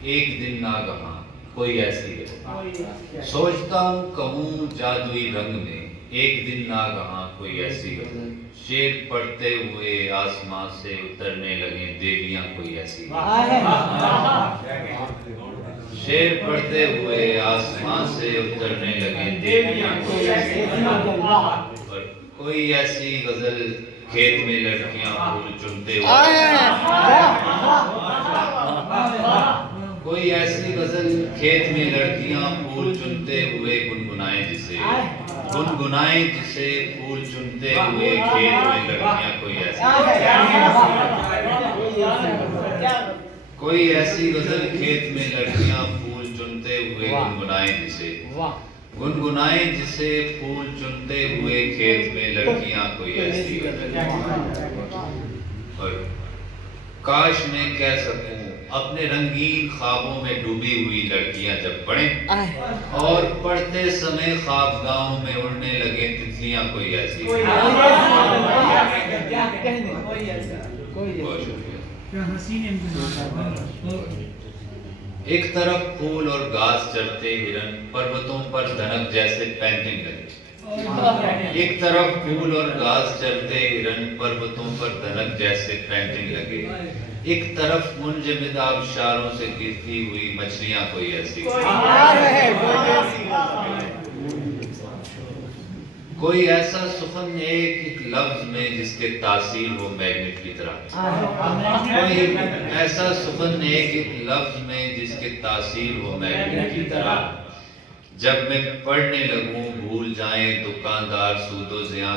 एक दिन नागहां कोई ऐसी गजल। सोचता हूँ कहूँ जादुई रंग में एक दिन नागहां कोई ऐसी गजल। शेर पढ़ते हुए आसमां से उतरने लगे देवियां कोई ऐसी शेर पढ़ते हुए आसमां से उतरने लगे देवियां कोई ऐसी और कोई ऐसी गजल खेत में लड़कियां फूल चुनते हुए कोई ऐसी गजल खेत में लड़कियां फूल चुनते हुए गुनगुनाएं जिसे फूल चुनते हुए खेत में लड़कियां कोई ऐसी गजल खेत में लड़कियां फूल चुनते हुए गुनगुनाएं जिसे फूल चुनते हुए खेत में लड़कियां कोई ऐसी गजल। और काश मैं कह सकूं अपने रंगीन ख्वाबों में डूबी हुई लड़कियां जब पढ़ें और पढ़ते समय ख्वाबगाहों में उड़ने लगे तितलियां कोई ऐसी। बहुत शुक्रिया। एक तरफ फूल और घास चरते हिरन पर्वतों पर धनक जैसे पेंटिंग लगे। एक तरफ फूल और घास चरते हिरन पर्वतों पर धनक जैसे पेंटिंग लगे। एक तरफ मुंजमद आबशारों से गिरती हुई मछलियां कोई ऐसी। कोई ऐसा सुखन एक लफ्ज में जिसके तासीर हो मैग्नेट की तरह। कोई ऐसा सुखन एक लफ्ज में जिसके तासीर हो मैग्नेट की तरह। जब मैं पढ़ने लगूं भूल जाएं दुकानदार सूदो ज़ियां।